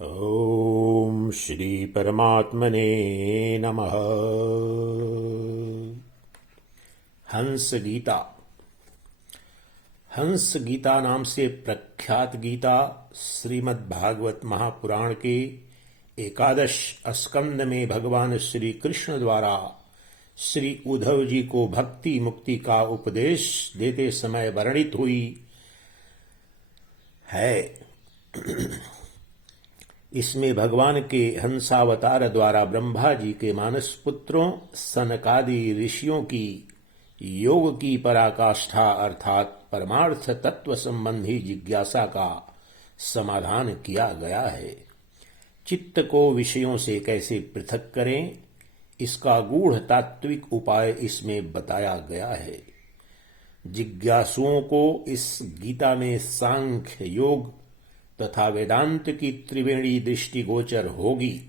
ओम श्री परमात्मने नमः। हंस गीता। हंस गीता नाम से प्रख्यात गीता श्रीमद् भागवत महापुराण के एकादश स्कंद में भगवान श्री कृष्ण द्वारा श्री उद्धव जी को भक्ति मुक्ति का उपदेश देते समय वर्णित हुई है। इसमें भगवान के हंसावतार द्वारा ब्रह्मा जी के मानस पुत्रों सनकादि ऋषियों की योग की पराकाष्ठा अर्थात परमार्थ तत्व संबंधी जिज्ञासा का समाधान किया गया है। चित्त को विषयों से कैसे पृथक करें, इसका गूढ़ तात्विक उपाय इसमें बताया गया है। जिज्ञासुओं को इस गीता में सांख्य योग तथा वेदांत की त्रिवेणी दृष्टि गोचर होगी।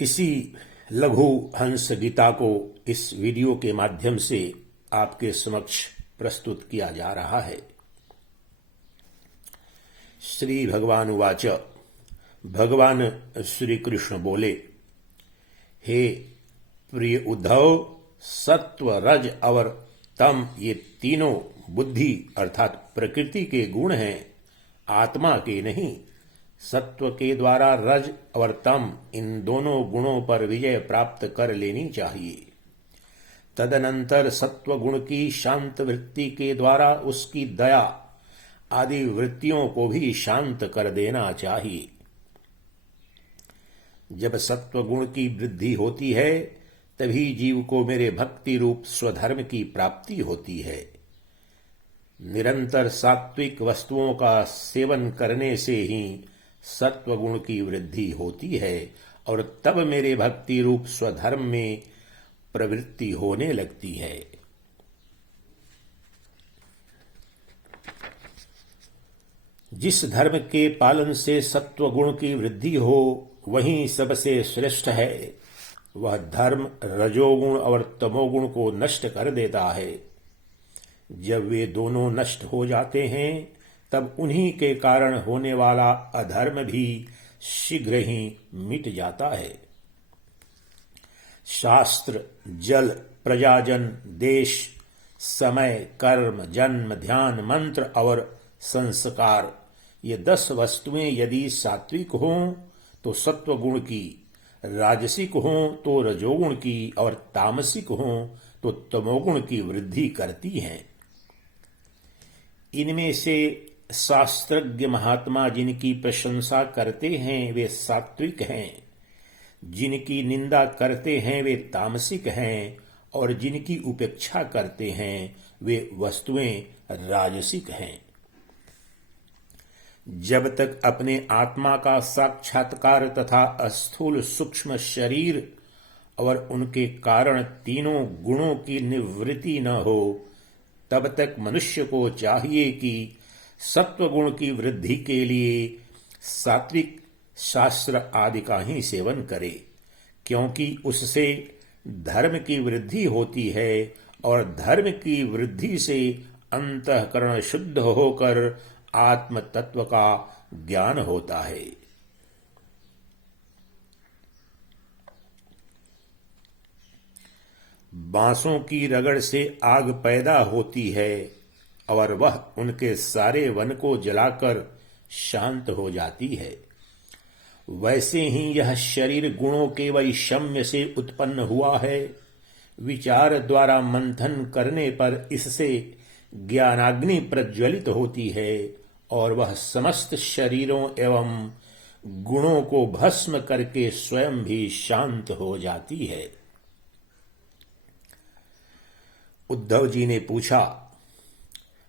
इसी लघु हंस गीता को इस वीडियो के माध्यम से आपके समक्ष प्रस्तुत किया जा रहा है। श्री भगवान उवाच। भगवान श्री कृष्ण बोले, हे प्रिय उद्धव, सत्व रज और तम ये तीनों बुद्धि अर्थात प्रकृति के गुण हैं, आत्मा के नहीं। सत्व के द्वारा रज और तम इन दोनों गुणों पर विजय प्राप्त कर लेनी चाहिए। तदनंतर सत्व गुण की शांत वृत्ति के द्वारा उसकी दया आदि वृत्तियों को भी शांत कर देना चाहिए। जब सत्व गुण की वृद्धि होती है तभी जीव को मेरे भक्ति रूप स्वधर्म की प्राप्ति होती है। निरंतर सात्विक वस्तुओं का सेवन करने से ही सत्व गुण की वृद्धि होती है और तब मेरे भक्ति रूप स्वधर्म में प्रवृत्ति होने लगती है। जिस धर्म के पालन से सत्व गुण की वृद्धि हो वही सबसे श्रेष्ठ है। वह धर्म रजोगुण और तमोगुण को नष्ट कर देता है। जब वे दोनों नष्ट हो जाते हैं तब उन्हीं के कारण होने वाला अधर्म भी शीघ्र ही मिट जाता है। शास्त्र, जल, प्रजाजन, देश, समय, कर्म, जन्म, ध्यान, मंत्र और संस्कार ये 10 वस्तुएं यदि सात्विक हों तो सत्व गुण की, राजसिक हों तो रजोगुण की और तामसिक हों तो तमोगुण की वृद्धि करती हैं। इनमें से शास्त्रज्ञ महात्मा जिनकी प्रशंसा करते हैं वे सात्विक हैं, जिनकी निंदा करते हैं वे तामसिक हैं और जिनकी उपेक्षा करते हैं वे वस्तुएं राजसिक हैं। जब तक अपने आत्मा का साक्षात्कार तथा स्थूल सूक्ष्म शरीर और उनके कारण तीनों गुणों की निवृत्ति न हो तब तक मनुष्य को चाहिए कि सत्व गुण की वृद्धि के लिए सात्विक शास्त्र आदि का ही सेवन करे, क्योंकि उससे धर्म की वृद्धि होती है और धर्म की वृद्धि से अंतःकरण शुद्ध होकर आत्म तत्व का ज्ञान होता है। बांसों की रगड़ से आग पैदा होती है और वह उनके सारे वन को जलाकर शांत हो जाती है। वैसे ही यह शरीर गुणों के वैषम्य से उत्पन्न हुआ है। विचार द्वारा मंथन करने पर इससे ज्ञानाग्नि प्रज्वलित होती है और वह समस्त शरीरों एवं गुणों को भस्म करके स्वयं भी शांत हो जाती है। उद्धव जी ने पूछा,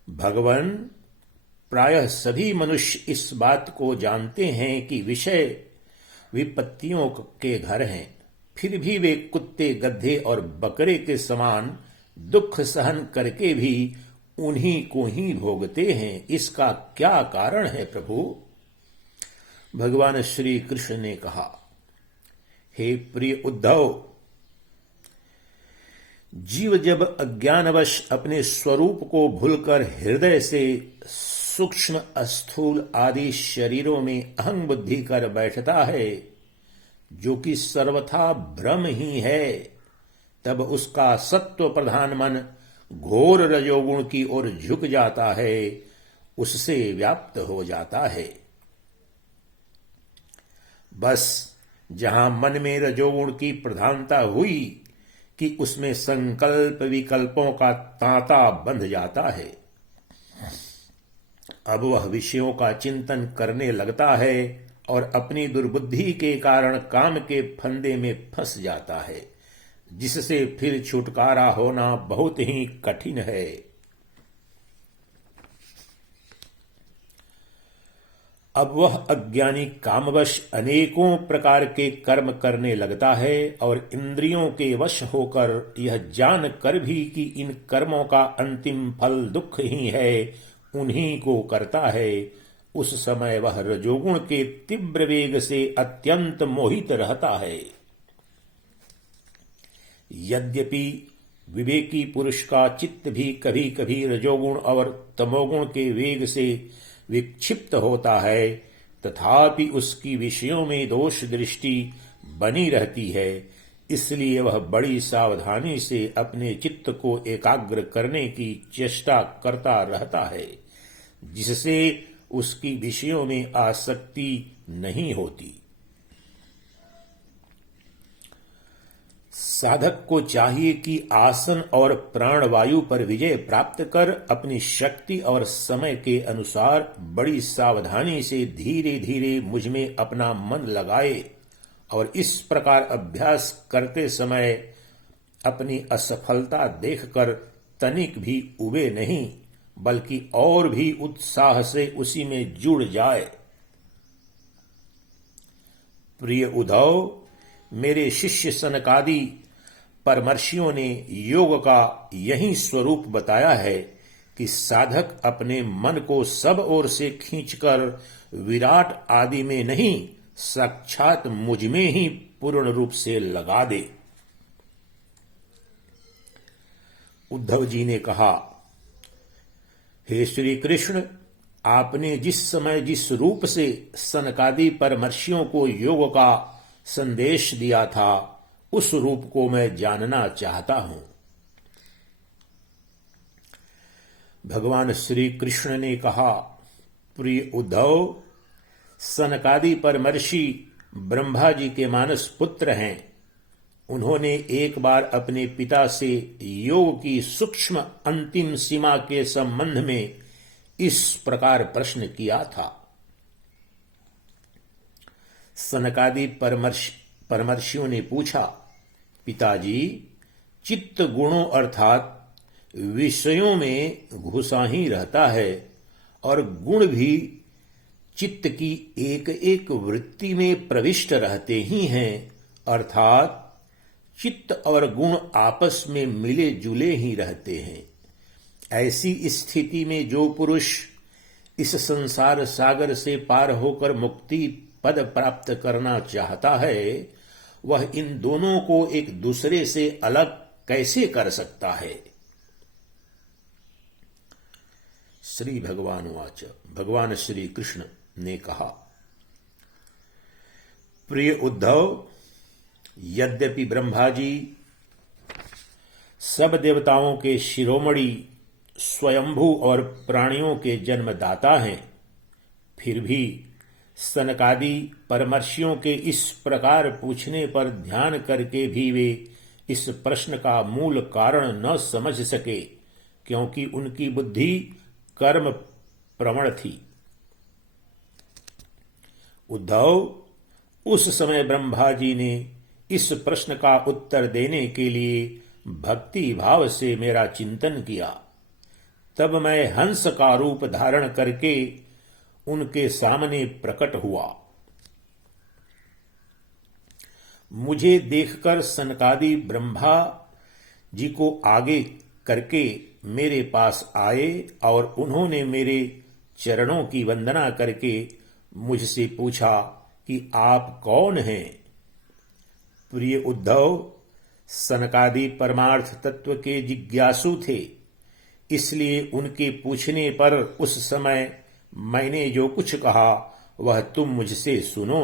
भगवान, प्रायः सभी मनुष्य इस बात को जानते हैं कि विषय विपत्तियों के घर हैं, फिर भी वे कुत्ते, गधे और बकरे के समान दुख सहन करके भी उन्हीं को ही भोगते हैं। इसका क्या कारण है प्रभु? भगवान श्री कृष्ण ने कहा, हे प्रिय उद्धव, जीव जब अज्ञानवश अपने स्वरूप को भूलकर हृदय से सूक्ष्म स्थूल आदि शरीरों में अहं बुद्धि कर बैठता है, जो कि सर्वथा भ्रम ही है, तब उसका सत्व प्रधान मन घोर रजोगुण की ओर झुक जाता है, उससे व्याप्त हो जाता है। बस जहां मन में रजोगुण की प्रधानता हुई कि उसमें संकल्प विकल्पों का तांता बंध जाता है। अब वह विषयों का चिंतन करने लगता है और अपनी दुर्बुद्धि के कारण काम के फंदे में फंस जाता है, जिससे फिर छुटकारा होना बहुत ही कठिन है। अब वह अज्ञानी कामवश अनेकों प्रकार के कर्म करने लगता है और इंद्रियों के वश होकर यह जान कर भी कि इन कर्मों का अंतिम फल दुख ही है, उन्हीं को करता है। उस समय वह रजोगुण के तीव्र वेग से अत्यंत मोहित रहता है। यद्यपि विवेकी पुरुष का चित्त भी कभी कभी रजोगुण और तमोगुण के वेग से विक्षिप्त होता है, तथापि उसकी विषयों में दोष दृष्टि बनी रहती है। इसलिए वह बड़ी सावधानी से अपने चित्त को एकाग्र करने की चेष्टा करता रहता है, जिससे उसकी विषयों में आसक्ति नहीं होती। साधक को चाहिए कि आसन और प्राणवायु पर विजय प्राप्त कर अपनी शक्ति और समय के अनुसार बड़ी सावधानी से धीरे धीरे मुझ में अपना मन लगाए और इस प्रकार अभ्यास करते समय अपनी असफलता देखकर तनिक भी उबे नहीं, बल्कि और भी उत्साह से उसी में जुड़ जाए। प्रिय उद्धव, मेरे शिष्य सनकादि परमर्शियों ने योग का यही स्वरूप बताया है कि साधक अपने मन को सब ओर से खींचकर विराट आदि में नहीं, साक्षात मुझ में ही पूर्ण रूप से लगा दे। उद्धव जी ने कहा, हे श्री कृष्ण, आपने जिस समय जिस रूप से सनकादि परमर्शियों को योग का संदेश दिया था, उस रूप को मैं जानना चाहता हूं। भगवान श्री कृष्ण ने कहा, प्रिय उद्धव, सनकादि परमर्षि ब्रह्मा जी के मानस पुत्र हैं। उन्होंने एक बार अपने पिता से योग की सूक्ष्म अंतिम सीमा के संबंध में इस प्रकार प्रश्न किया था। सनकादि परमर्शियों ने पूछा, पिताजी, चित्त गुणों अर्थात विषयों में घुसा ही रहता है और गुण भी चित्त की एक एक वृत्ति में प्रविष्ट रहते ही हैं, अर्थात चित्त और गुण आपस में मिले जुले ही रहते हैं। ऐसी स्थिति में जो पुरुष इस संसार सागर से पार होकर मुक्ति पद प्राप्त करना चाहता है, वह इन दोनों को एक दूसरे से अलग कैसे कर सकता है। श्री भगवान वाच। भगवान श्री कृष्ण ने कहा, प्रिय उद्धव, यद्यपि ब्रह्मा जी सब देवताओं के शिरोमणि, स्वयंभू और प्राणियों के जन्मदाता हैं, फिर भी सनकादि परमर्शियों के इस प्रकार पूछने पर ध्यान करके भी वे इस प्रश्न का मूल कारण न समझ सके, क्योंकि उनकी बुद्धि कर्म प्रवण थी। उद्धव, उस समय ब्रह्मा जी ने इस प्रश्न का उत्तर देने के लिए भक्ति भाव से मेरा चिंतन किया। तब मैं हंस का रूप धारण करके उनके सामने प्रकट हुआ। मुझे देखकर सनकादि ब्रह्मा जी को आगे करके मेरे पास आए और उन्होंने मेरे चरणों की वंदना करके मुझसे पूछा कि आप कौन हैं। प्रिय उद्धव, सनकादि परमार्थ तत्व के जिज्ञासु थे, इसलिए उनके पूछने पर उस समय मैंने जो कुछ कहा वह तुम मुझसे सुनो।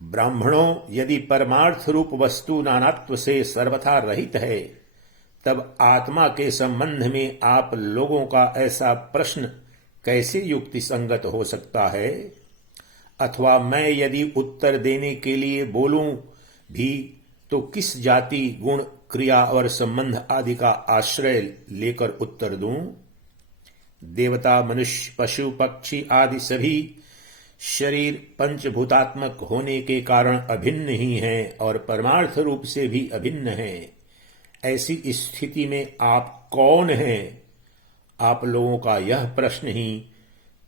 ब्राह्मणों, यदि परमार्थ रूप वस्तु नानात्व से सर्वथा रहित है, तब आत्मा के संबंध में आप लोगों का ऐसा प्रश्न कैसे युक्ति संगत हो सकता है? अथवा मैं यदि उत्तर देने के लिए बोलूं भी तो किस जाति, गुण, क्रिया और संबंध आदि का आश्रय लेकर उत्तर दूं? देवता, मनुष्य, पशु, पक्षी आदि सभी शरीर पंचभूतात्मक होने के कारण अभिन्न ही हैं और परमार्थ रूप से भी अभिन्न हैं। ऐसी स्थिति में आप कौन हैं? आप लोगों का यह प्रश्न ही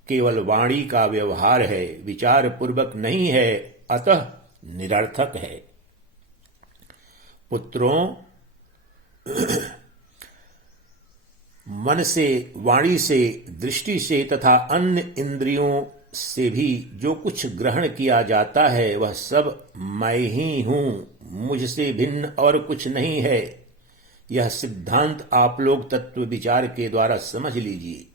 केवल वाणी का व्यवहार है, विचार पूर्वक नहीं है, अतः निरर्थक है। पुत्रों, मन से, वाणी से, दृष्टि से तथा अन्य इंद्रियों से भी जो कुछ ग्रहण किया जाता है वह सब मैं ही हूं, मुझसे भिन्न और कुछ नहीं है। यह सिद्धांत आप लोग तत्व विचार के द्वारा समझ लीजिए।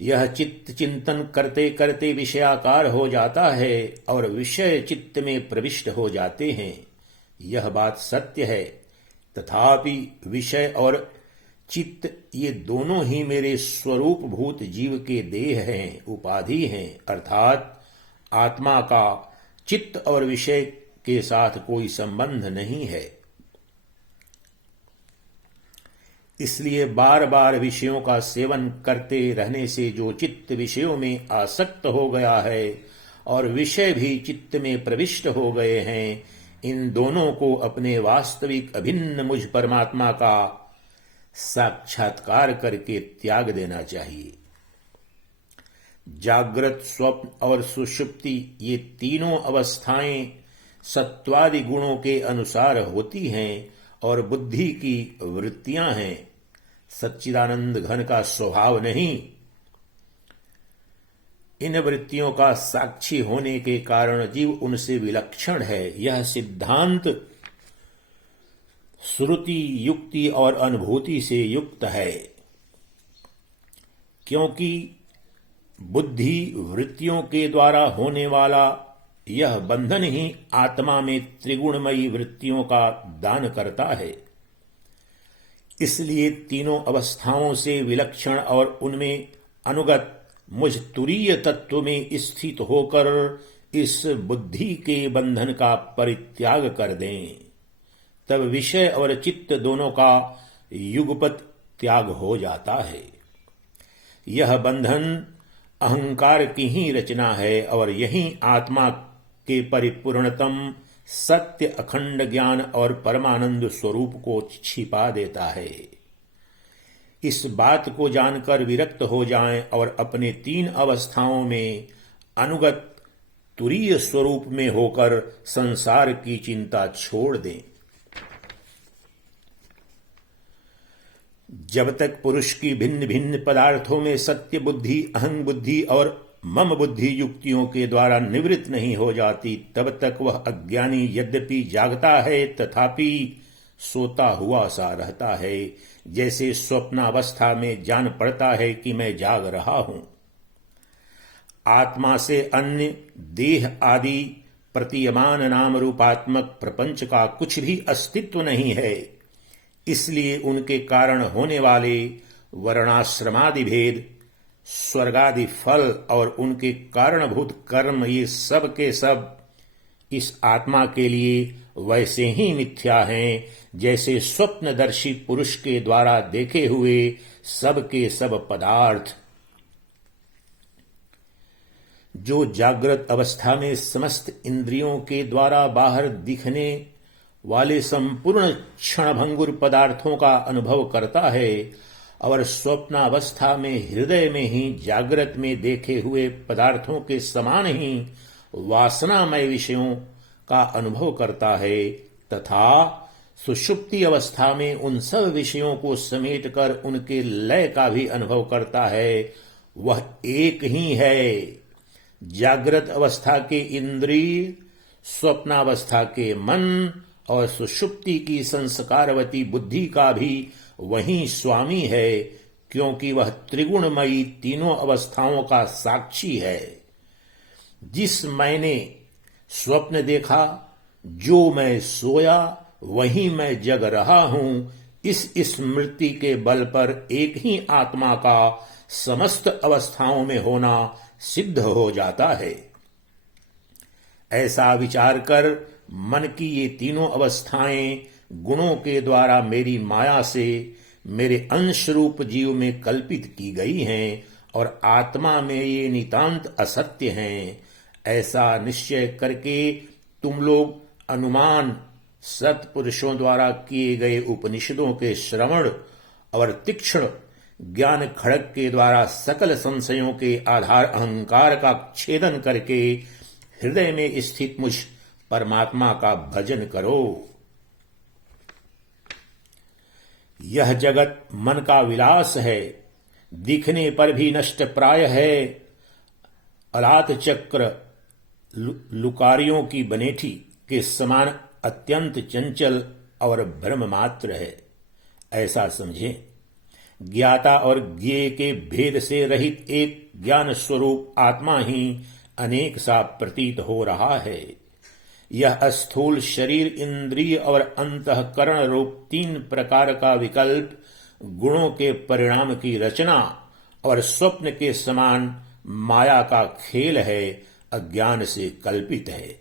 यह चित्त चिंतन करते करते विषयाकार हो जाता है और विषय चित्त में प्रविष्ट हो जाते हैं। यह बात सत्य है, तथापि विषय और चित्त ये दोनों ही मेरे स्वरूप भूत जीव के देह हैं, उपाधि हैं, अर्थात आत्मा का चित्त और विषय के साथ कोई संबंध नहीं है। इसलिए बार बार विषयों का सेवन करते रहने से जो चित्त विषयों में आसक्त हो गया है और विषय भी चित्त में प्रविष्ट हो गए हैं, इन दोनों को अपने वास्तविक अभिन्न मुझ परमात्मा का साक्षात्कार करके त्याग देना चाहिए। जागृत, स्वप्न और सुषुप्ति ये तीनों अवस्थाएं सत्वादि गुणों के अनुसार होती हैं और बुद्धि की वृत्तियां हैं, सच्चिदानंद घन का स्वभाव नहीं। इन वृत्तियों का साक्षी होने के कारण जीव उनसे विलक्षण है। यह सिद्धांत श्रुति, युक्ति और अनुभूति से युक्त है, क्योंकि बुद्धि वृत्तियों के द्वारा होने वाला यह बंधन ही आत्मा में त्रिगुणमयी वृत्तियों का दान करता है। इसलिए तीनों अवस्थाओं से विलक्षण और उनमें अनुगत मुझ तुरीय तत्व में स्थित होकर इस बुद्धि के बंधन का परित्याग कर दें, तब विषय और चित्त दोनों का युगपत त्याग हो जाता है। यह बंधन अहंकार की ही रचना है और यही आत्मा के परिपूर्णतम सत्य, अखंड ज्ञान और परमानंद स्वरूप को छिपा देता है। इस बात को जानकर विरक्त हो जाएं और अपने तीन अवस्थाओं में अनुगत तुरीय स्वरूप में होकर संसार की चिंता छोड़ दें। जब तक पुरुष की भिन्न भिन्न पदार्थों में सत्य बुद्धि, अहं बुद्धि और मम बुद्धि युक्तियों के द्वारा निवृत्त नहीं हो जाती, तब तक वह अज्ञानी यद्यपि जागता है तथापि सोता हुआ सा रहता है, जैसे स्वप्नावस्था में जान पड़ता है कि मैं जाग रहा हूं। आत्मा से अन्य देह आदि प्रतीयमान नाम रूपात्मक प्रपंच का कुछ भी अस्तित्व नहीं है। इसलिए उनके कारण होने वाले वर्णाश्रमादि भेद, स्वर्गादि फल और उनके कारणभूत कर्म, ये सब के सब इस आत्मा के लिए वैसे ही मिथ्या हैं जैसे स्वप्नदर्शी पुरुष के द्वारा देखे हुए सब के सब पदार्थ। जो जागृत अवस्था में समस्त इंद्रियों के द्वारा बाहर दिखने वाले संपूर्ण क्षणभंगुर पदार्थों का अनुभव करता है और स्वप्नावस्था में हृदय में ही जागृत में देखे हुए पदार्थों के समान ही वासनामय विषयों का अनुभव करता है, तथा सुषुप्ति अवस्था में उन सब विषयों को समेटकर उनके लय का भी अनुभव करता है, वह एक ही है। जागृत अवस्था के इंद्रिय, स्वप्नावस्था के मन और सुषुप्ति की संस्कारवती बुद्धि का भी वही स्वामी है, क्योंकि वह त्रिगुणमयी तीनों अवस्थाओं का साक्षी है। जिस मैंने स्वप्न देखा, जो मैं सोया, वही मैं जग रहा हूं, इस स्मृति के बल पर एक ही आत्मा का समस्त अवस्थाओं में होना सिद्ध हो जाता है। ऐसा विचार कर मन की ये तीनों अवस्थाएं गुणों के द्वारा मेरी माया से मेरे अंश रूप जीव में कल्पित की गई हैं और आत्मा में ये नितांत असत्य हैं। ऐसा निश्चय करके तुम लोग अनुमान, सत्पुरुषों द्वारा किए गए उपनिषदों के श्रवण और तीक्ष्ण ज्ञान खड़ग के द्वारा सकल संशयों के आधार अहंकार का छेदन करके हृदय में स्थित मुझ परमात्मा का भजन करो। यह जगत मन का विलास है, दिखने पर भी नष्ट प्राय है। अलात चक्र लुकारियों की बनेठी के समान अत्यंत चंचल और ब्रह्म मात्र है, ऐसा समझें। ज्ञाता और ज्ञेय के भेद से रहित एक ज्ञान स्वरूप आत्मा ही अनेक सा प्रतीत हो रहा है। यह स्थूल शरीर, इंद्रिय और अंतःकरण रूप तीन प्रकार का विकल्प गुणों के परिणाम की रचना और स्वप्न के समान माया का खेल है, अज्ञान से कल्पित है।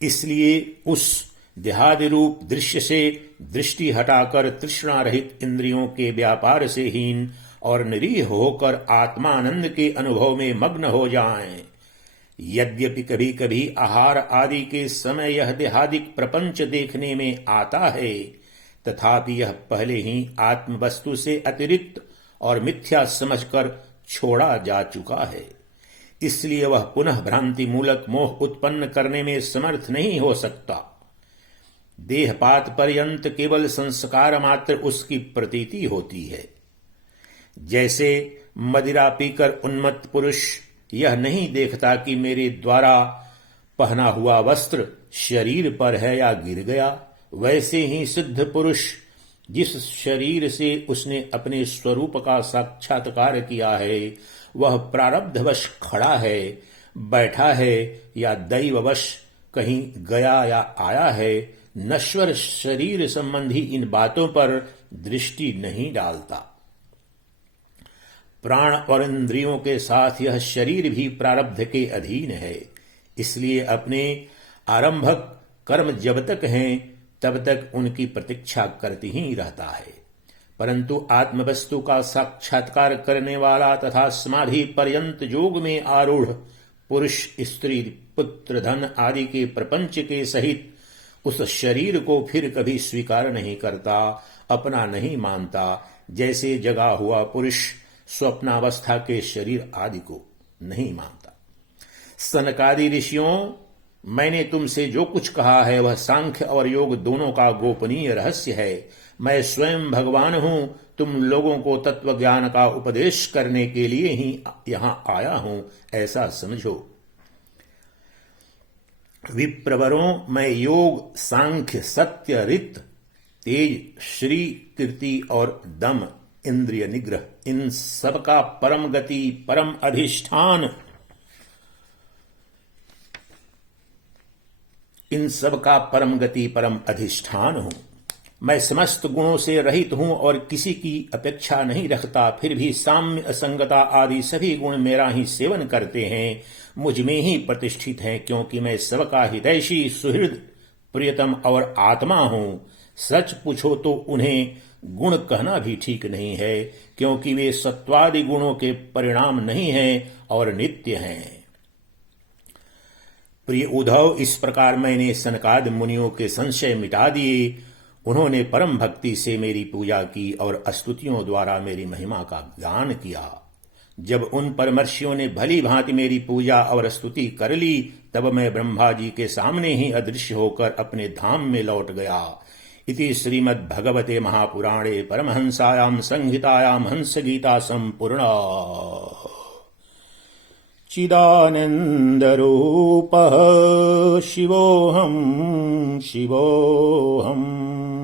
इसलिए उस देहादि रूप दृश्य से दृष्टि हटाकर तृष्णा रहित इंद्रियों के व्यापार से हीन और निरीह होकर आत्मानंद के अनुभव में मग्न हो जाएं। यद्यपि कभी कभी आहार आदि के समय यह देहादिक प्रपंच देखने में आता है, तथापि यह पहले ही आत्म वस्तु से अतिरिक्त और मिथ्या समझकर छोड़ा जा चुका है। इसलिए वह पुनः भ्रांति मूलक मोह उत्पन्न करने में समर्थ नहीं हो सकता। देहपात पर्यंत केवल संस्कार मात्र उसकी प्रतीति होती है। जैसे मदिरा पीकर उन्मत्त पुरुष यह नहीं देखता कि मेरे द्वारा पहना हुआ वस्त्र शरीर पर है या गिर गया, वैसे ही सिद्ध पुरुष जिस शरीर से उसने अपने स्वरूप का साक्षात्कार किया है वह प्रारब्धवश खड़ा है, बैठा है या दैववश कहीं गया या आया है, नश्वर शरीर संबंधी इन बातों पर दृष्टि नहीं डालता। प्राण और इंद्रियों के साथ यह शरीर भी प्रारब्ध के अधीन है। इसलिए अपने आरंभक कर्म जब तक हैं तब तक उनकी प्रतीक्षा करती ही रहता है, परंतु आत्मवस्तु का साक्षात्कार करने वाला तथा समाधि पर्यंत योग में आरूढ़ पुरुष स्त्री पुत्र धन आदि के प्रपंच के सहित उस शरीर को फिर कभी स्वीकार नहीं करता, अपना नहीं मानता, जैसे जगा हुआ पुरुष स्वप्नावस्था के शरीर आदि को नहीं मानता। सनकादि ऋषियों, मैंने तुमसे जो कुछ कहा है वह सांख्य और योग दोनों का गोपनीय रहस्य है। मैं स्वयं भगवान हूं, तुम लोगों को तत्व ज्ञान का उपदेश करने के लिए ही यहां आया हूं, ऐसा समझो। विप्रवरों, मैं योग, सांख्य, सत्य, रित, तेज, श्री, कीर्ति और दम, इंद्रिय निग्रह, इन सबका परम गति, परम अधिष्ठान, परम अधिष्ठान हूं। मैं समस्त गुणों से रहित हूं और किसी की अपेक्षा नहीं रखता, फिर भी साम्य, असंगता आदि सभी गुण मेरा ही सेवन करते हैं, मुझ में ही प्रतिष्ठित हैं, क्योंकि मैं सबका हितैषी, सुहृद, प्रियतम और आत्मा हूं। सच पूछो तो उन्हें गुण कहना भी ठीक नहीं है, क्योंकि वे सत्वादि गुणों के परिणाम नहीं हैं और नित्य हैं। प्रिय उद्धव, इस प्रकार मैंने सनकादि मुनियों के संशय मिटा दिए। उन्होंने परम भक्ति से मेरी पूजा की और स्तुतियों द्वारा मेरी महिमा का गान किया। जब उन परमर्षियों ने भली भांति मेरी पूजा और स्तुति कर ली, तब मैं ब्रह्मा जी के सामने ही अदृश्य होकर अपने धाम में लौट गया। इति श्रीमद् भगवते महापुराणे परमहंसायां संहितायां हंस गीता संपूर्णा। चिदानन्दरूपः शिवोऽहम् शिवोऽहम्।